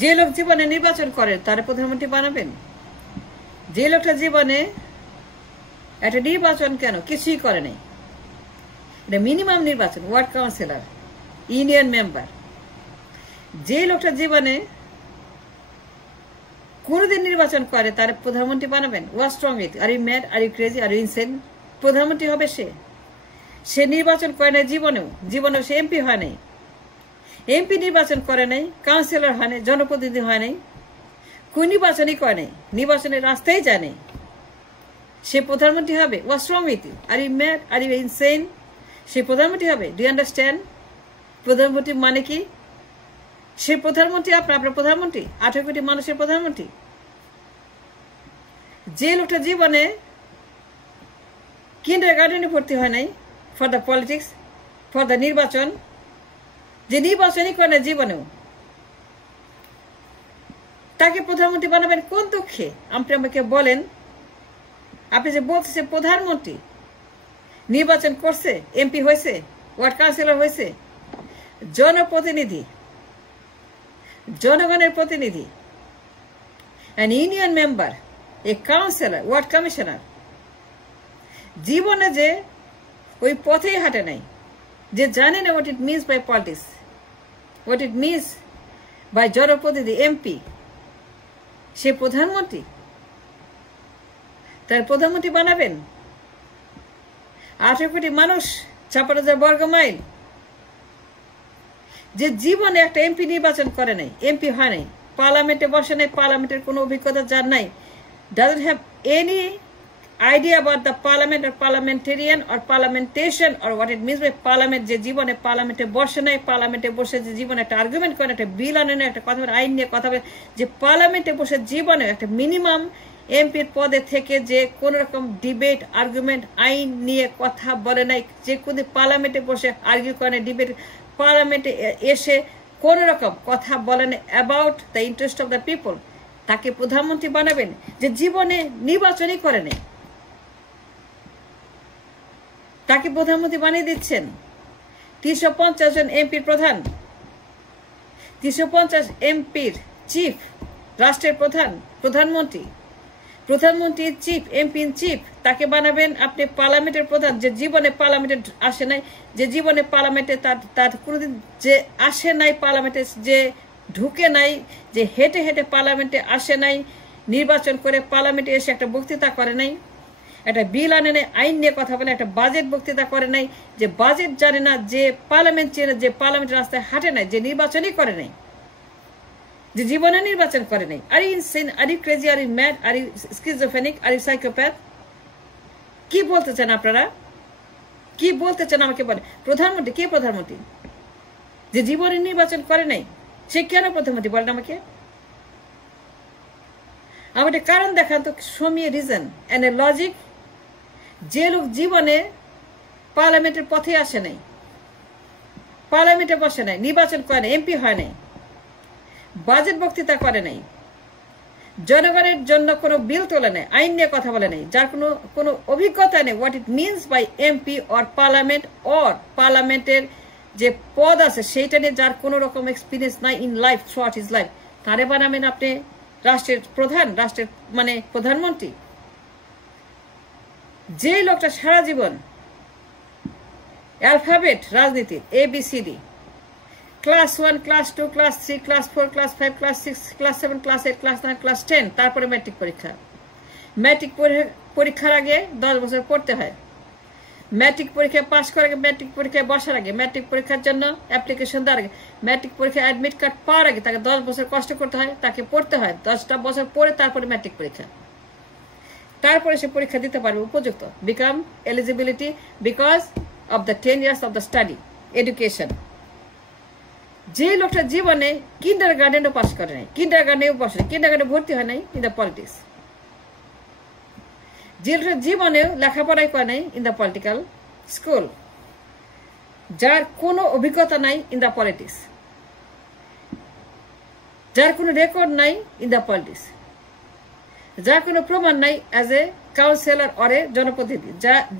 যে লোক জীবনে নির্বাচন করে তার প্রধানমন্ত্রী বানাবেন? যে লোকটা জীবনে একটা নির্বাচন কেন কিছুই করে নাই, এটা মিনিমাম নির্বাচন, ওয়ার্ড কাউন্সিলর, ইউনিয়ন মেম্বার, যে লোকটা জীবনে কোনদিন নির্বাচন করে তার প্রধানমন্ত্রী বানাবেন? What's wrong with? Are you mad? Are you crazy? Are you insane? প্রধানমন্ত্রী হবে সে নির্বাচন করে নাই জীবনেও সে এমপি হয় নাই, এমপি নির্বাচন করে নাই, কাউন্সিলর হয় নাই, জনপ্রতিনিধি হয় নাই, কোন নির্বাচনই করে নাই, নির্বাচনের রাস্তায় যায় নাই, সে প্রধানমন্ত্রী হবে? What's wrong with you? Are you mad? Are you insane? সে প্রধানমন্ত্রী হবে? ডু ইউ আন্ডারস্ট্যান্ড প্রধানমন্ত্রী মানে কি? সে প্রধানমন্ত্রী, আপনার প্রধানমন্ত্রী, 18 কোটি মানুষের প্রধানমন্ত্রী। যে লোকটা জীবনে কিন্ডারগার্টেনে ভর্তি হয় নাই for the politics, for the নির্বাচন, যে নির্বাচনই করে না জীবনেও, তাকে প্রধানমন্ত্রী বানাবেন কোন দুঃখে? আপনি আমাকে বলেন। আপনি যে বলতেছে প্রধানমন্ত্রী নির্বাচন করছে, এমপি হয়েছে, ওয়ার্ড কাউন্সিলর হয়েছে, জনপ্রতিনিধি, জনগণের প্রতিনিধি, an union member, a councillor, ward commissioner, জীবনে যে ওই পথেই হাঁটে নাই, যে জানে না what it means by politics, what it means by জনপ্রতিনিধি, এমপি, সে প্রধানমন্ত্রী, তার প্রধানমন্ত্রী বানাবেন? 18 কোটি মানুষ, 56,000 বর্গ মাইল, যে জীবনে একটা এমপি নির্বাচন করে নাই, এমপি হয় নাই, পার্লামেন্টে বসে নাই, পার্লামেন্টের কোনো অভিজ্ঞতা যার নাই, doesn't have any idea about the parliament or parliamentarian or parliamentation or what it means by parliament, যে জীবনে পার্লামেন্টে বসে নাই, পার্লামেন্টে বসে যে জীবনে একটা আর্গুমেন্ট করে, একটা বিল আনে না, একটা কথা বলে, আইন নিয়ে কথা বলে, যে পার্লামেন্টে বসে জীবনে একটা মিনিমাম এমপির পদে থেকে যে কোন রকম ডিবেট, আর্গুমেন্ট, আইন নিয়ে কথা বলে নাই, যে কোন পার্লামেন্টে বসে আর্গিউ করে, ডিবেট, পার্লামেন্টে এসে কোন রকম কথা বলেন about the interest of the people, তাকে প্রধানমন্ত্রী বানাবেন? যে জীবনে নির্বাচনই করে নেই, তাকে প্রধানমন্ত্রী বানিয়ে দিচ্ছেন। 350 জন এমপির প্রধান, 350 এমপির চিফ, রাষ্ট্রের প্রধান, প্রধানমন্ত্রী, প্রধানমন্ত্রীর চিফ, এমপি চিফ, তাকে বানাবেন আপনি পার্লামেন্টের প্রধান, যে জীবনে পার্লামেন্টে আসে নাই, যে জীবনে পার্লামেন্টে তার কোনোদিন যে আসে নাই, পার্লামেন্টে যে ঢুকে নাই, যে হেঁটে হেঁটে পার্লামেন্টে আসে নাই, নির্বাচন করে পার্লামেন্টে এসে একটা বক্তৃতা করে নাই, একটা বিল আনে নাই, আইন নিয়ে কথা বলে, একটা বাজেট বক্তৃতা করে নাই, যে বাজেট জানে না, যে পার্লামেন্ট চেনে, যে পার্লামেন্টের রাস্তায় হাঁটে নাই, যে নির্বাচনই করে নাই, যে জীবনে নির্বাচন করে নাই। Are you insane? Are you crazy? Are you mad? Are you schizophrenic? Are you psychopath? কি বলতে চান আপনারা? কি বলতে চান আমাকে বলে? প্রধানমন্ত্রী কে? প্রধানমন্ত্রী যে জীবনে নির্বাচন করে নাই, সে কেন প্রধানমন্ত্রী বলেন আমাকে? আমার একটা কারণ দেখান তো, show me a reason and a logic. যে লোক জীবনে পার্লামেন্টের পথে আসে নাই, পার্লামেন্টে বসে নাই, নির্বাচন করে নাই, এমপি হয় নাই, বাজেট বক্তৃতা করে নাই, জনগণের জন্য কোনো বিল তোলে নাই, আইন নিয়ে কথা বলে নাই, যার কোনো অভিজ্ঞতা নেই what it means by MP or পার্লামেন্টের যে পদ আছে সেইটা নিয়ে যার কোনো রকম এক্সপিরিয়েন্স নাই in life, through out his life, তারে বানাবেন আপনি রাষ্ট্রের প্রধান, রাষ্ট্রের মানে প্রধানমন্ত্রী? যে লোকটা সারা জীবন অ্যালফাবেট রাজনীতির ABCD, class 1, class 2, class 3, class 4, class 5, class 6, class 7, class 8, class 9, class 10, তারপরে ম্যাট্রিক পরীক্ষা। ম্যাট্রিক পরীক্ষার আগে 10 বছর পড়তে হয়, ম্যাট্রিক পরীক্ষায় পাশ করার আগে, ম্যাট্রিক পরীক্ষায় বসার আগে, ম্যাট্রিক পরীক্ষার জন্য অ্যাপ্লিকেশন দেওয়ার আগে, ম্যাট্রিক পরীক্ষায় অ্যাডমিট কার্ড পাওয়ার আগে তাকে 10 বছর কষ্ট করতে হয়, তাকে পড়তে হয়, 10টা বছর পরে তারপরে ম্যাট্রিক পরীক্ষা, তারপরে সে পরীক্ষা দিতে পারবে উপযুক্ত, become eligibility because of the 10 years of the study education. যে লোকটা জীবনে কিন্ডারগার্টেনও পাস করে নাই, কিন্ডারগার্টেনেও বসে নাই, কিন্ডারগার্টেনে ভর্তি হয় নাই ইন দ্য পলিটিক্স, যে লোকটা জীবনেও লেখাপড়াই করে নাই ইন দ্য পলিটিক্যাল স্কুল, যার কোনো অভিজ্ঞতা নাই ইন দ্য পলিটিক্স, যার কোনো রেকর্ড নাই ইন দ্য পলিটিক্স, যার কোনো প্রমাণ নাই as a councillor or a জনপ্রতিনিধি,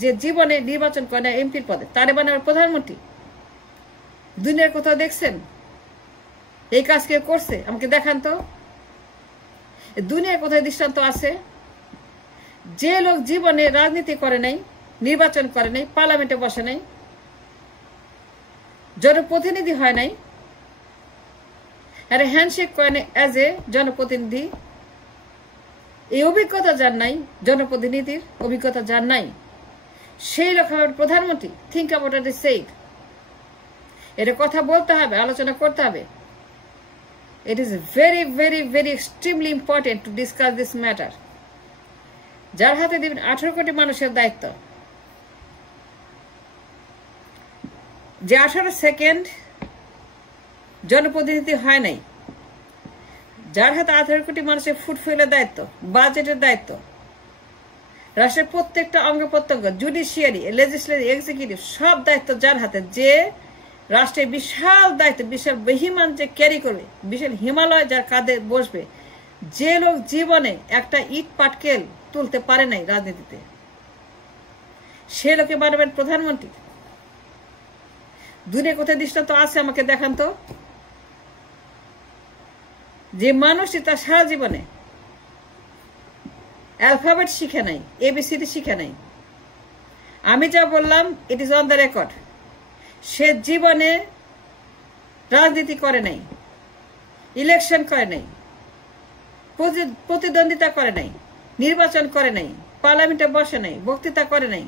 যে জীবনে নির্বাচন করে না এমপির পদে, তারে বানাবে প্রধানমন্ত্রী? দুনিয়ার কোথাও দেখছেন এই কাজ কে করছে আমাকে দেখান তো। দুনিয়ার কোথায় দৃষ্টান্ত আছে যে লোক জীবনে রাজনীতি করে নাই, নির্বাচন করে নাই, পার্লামেন্টে বসে নাই, জনপ্রতিনিধি হয় নাই, আরে হ্যান্ডশেক করে নাই অ্যাজ এ জনপ্রতিনিধি, এই অভিজ্ঞতা যার নাই, জনপ্রতিনিধির অভিজ্ঞতা যার নাই, সেই রকমের প্রধানমন্ত্রী থিঙ্ক অ্যাবাউট ইট সেইড। এটা কথা বলতে হবে, আলোচনা করতে হবে। It is very very very extremely important to discuss this matter. যার হাতে দিবেন 18 কোটি মানুষের দায়িত্ব, যে 18 সেকেন্ড জনপ্রতিনিধি হয় নাই, যার হাতে 18 কোটি মানুষের ফুটফুলের দায়িত্ব, বাজেটের দায়িত্ব, রাষ্ট্রের প্রত্যেকটা অঙ্গ প্রত্যঙ্গ, জুডিশিয়ারি, লেজিসলেটিভ, এক্সিকিউটিভ, সব দায়িত্ব যার হাতে, যে রাষ্ট্রের বিশাল দায়িত্ব, বিশাল বেহিমান যে ক্যারি করবে, বিশাল হিমালয় যার কাঁধে বসবে, যে লোক জীবনে একটা ইট পাটকেল তুলতে পারে নাই রাজনীতিতে, সে লোকে বানাবেন প্রধানমন্ত্রী। দুনিয়া কোথায় দৃষ্টান্ত আছে আমাকে দেখান তো, যে মানুষটি তার সারা জীবনে অ্যালফাবেট শিখে নাই, এবিসিডি শিখে নাই। আমি যা বললাম it is on the record. সে জীবনে রাজনীতি করে নাই, ইলেকশন করে নাই, প্রতিদ্বন্দ্বিতা করে নাই, নির্বাচন করে নাই, পার্লামেন্টে বসে নাই, বক্তৃতা করে নাই,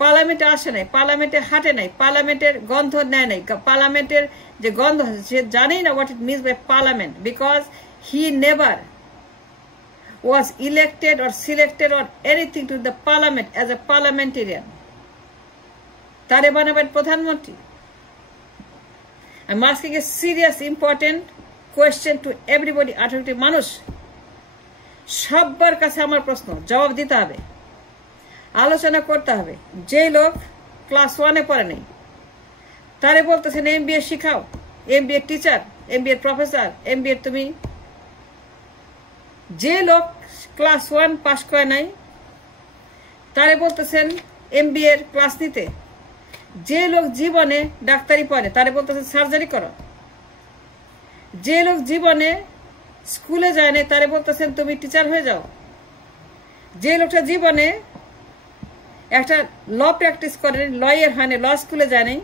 পার্লামেন্টে আসে নাই, পার্লামেন্টে হাঁটে নাই, পার্লামেন্টের গন্ধ নেয় নাই, পার্লামেন্টের যে গন্ধ সে জানেই না what it means by parliament, because he never was elected or selected or anything to the parliament as a parliamentarian. তারে বানাবেন প্রধানমন্ত্রী। I'm asking a serious important question to everybody, 18 কোটি মানুষ। সবার কাছে আমার প্রশ্ন, জবাব দিতে হবে, আলোচনা করতে হবে। যে লোক ক্লাস 1-এ পড়ে নাই, তারে বলতেছেন MBA শিখাও, MBA teacher, MBA professor, MBA তুমি। যে লোক ক্লাস 1 পাস করে নাই, তারে বলতেছেন MBA এর ক্লাস নিতে। যে লোক জীবনে ডাক্তারি পড়ে, তারে বলতেছেন সার্জারি করো। যে লোক জীবনে স্কুলে যায় না, তারে বলতেছেন তুমি টিচার হয়ে যাও। যে লোকটা জীবনে একটা ল প্র্যাকটিস করে, লয়ার হয় না, ল স্কুলে যায় নাই,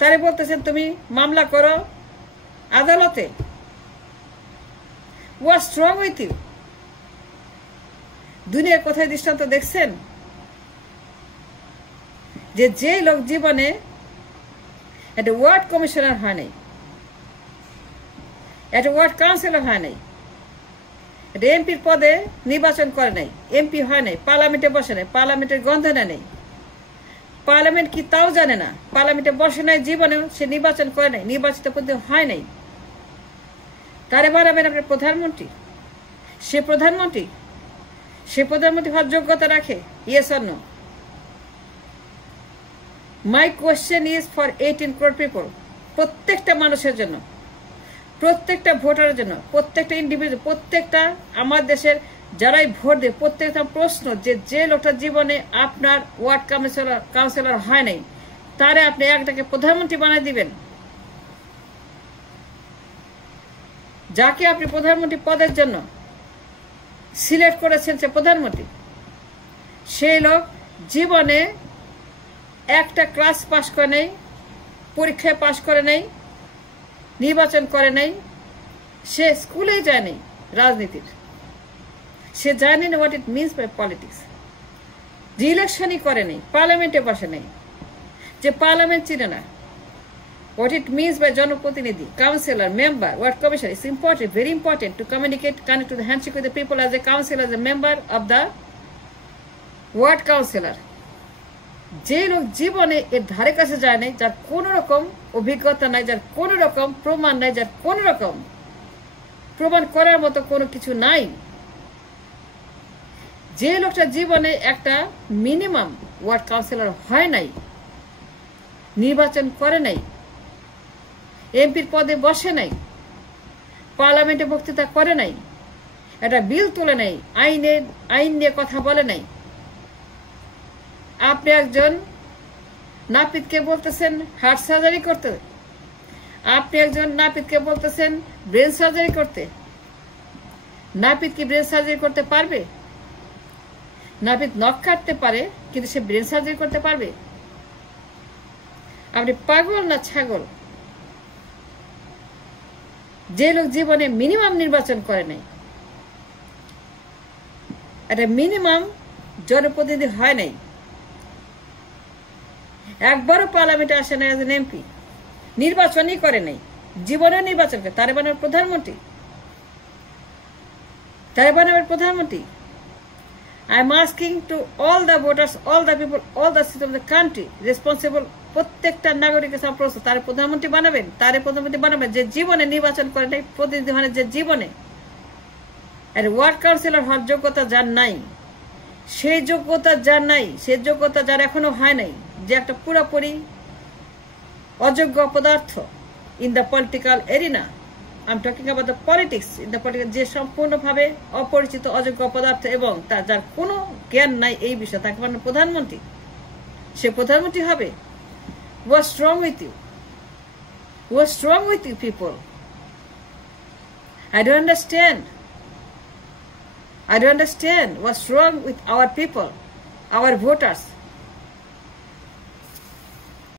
তারে বলতেছেন তুমি মামলা করো আদালতে। What's wrong with you? দুনিয়ার কোথায় দৃষ্টান্ত দেখছেন যে লোক জীবনে একটা ওয়ার্ড কমিশনার হয় নাই, একটা ওয়ার্ড কাউন্সিলর হয় নাই, একটা এমপির পদে নির্বাচন করে নাই, এমপি হয় নাই, পার্লামেন্টে বসে নাই, পার্লামেন্টের গন্ধ নেই, পার্লামেন্ট কি তাও জানে না, পার্লামেন্টে বসে নাই, জীবনেও সে নির্বাচন করে নাই, নির্বাচিত পদে হয় নাই, তারে বানাবেন আপনার প্রধানমন্ত্রী। সে প্রধানমন্ত্রী হওয়ার যোগ্যতা রাখে? Yes or no? My question is for 18 crore people, প্রত্যেকটা মানুষের জন্য, প্রত্যেকটা ভোটারের জন্য, প্রত্যেকটা ইন্ডিভিজুয়াল, প্রত্যেকটা আমার দেশের যারাই ভোট দেয়, প্রত্যেকটা প্রশ্ন যে লোকটার জীবনে আপনার ওয়ার্ড কাউন্সিলর হয় নাই, তারে আপনি একটাকে প্রধানমন্ত্রী বানাই দিবেন। যাকে আপনি প্রধানমন্ত্রী পদের জন্য সিলেক্ট করেছেন সে প্রধানমন্ত্রী, সেই লোক জীবনে একটা ক্লাস পাস করে নেই, পরীক্ষায় পাস করে নেই, নির্বাচন করে নেই, সে স্কুলেই যায় নেই রাজনীতির, সে জানে না what it means by politics, যে ইলেকশনই করে নেই, পার্লামেন্টে বসে নেই, যে পার্লামেন্ট চিনে না, what it means by জনপ্রতিনিধি, councillor, member, ward commissioner. It's important, very important to communicate, connect to the handshake with the people as a councillor, as a member of the ward councillor. যে লোক জীবনে এর ধারে কাছে যায় নাই, যার কোন রকম অভিজ্ঞতা নাই, যার কোন রকম প্রমাণ নাই, যার কোন রকম প্রমাণ করার মতো কোনো কিছু নাই, যে লোকটা জীবনে একটা মিনিমাম ওয়ার্ড কাউন্সিলর হয় নাই, নির্বাচন করে নাই, এমপির পদে বসে নাই, পার্লামেন্টে বক্তৃতা করে নাই, একটা বিল তুলে নাই, আইন নিয়ে কথা বলে নাই, আপনি একজন নাপিতকে বলতেছেন হার্ট সার্জারি করতে, আপনি একজন নাপিতকে বলতেছেন ব্রেন সার্জারি করতে। নাপিত কি ব্রেন সার্জারি করতে পারবে? নাপিত নখ কাটতে পারে, কিন্তু সে ব্রেন সার্জারি করতে পারবে? আপনি পাগল না ছাগল? যে লোক জীবনে মিনিমাম নির্বাচন করে নাই, একটা মিনিমাম জনপ্রতিনিধি হয় নাই, একবারও পার্লামেন্টে আসে নাই, একজন এমপি নির্বাচনই করে নাই, জীবনে নির্বাচন করে, তারে বানাবেন প্রধানমন্ত্রী? তারে বানাবেন প্রধানমন্ত্রী? I am asking to all the voters, all the people, all the citizens of the country responsible, প্রত্যেকটা নাগরিকের সামনে প্রশ্ন, তারে প্রধানমন্ত্রী বানাবেন? তারে প্রধানমন্ত্রী বানাবেন যে জীবনে নির্বাচন করে নাই, প্রতিনিধি মানে যে জীবনে আর ওয়ার্ড কাউন্সিলর হওয়ার যোগ্যতা যার নাই, সেই যোগ্যতা যার নাই, সেই যোগ্যতা যার এখনো হয় নাই, যে একটা পুরোপুরি অযোগ্য পদার্থ in the political arena. I'm talking about the politics in the political, যে সম্পূর্ণভাবে অপরিচিত অযোগ্য পদার্থ এবং তার যার কোনো জ্ঞান নাই এই বিষয়ে, তাকে মানে প্রধানমন্ত্রী। সে প্রধানমন্ত্রী হবে? What's wrong with you? What's wrong with you people? I don't understand. I don't understand what's wrong with our people, our voters.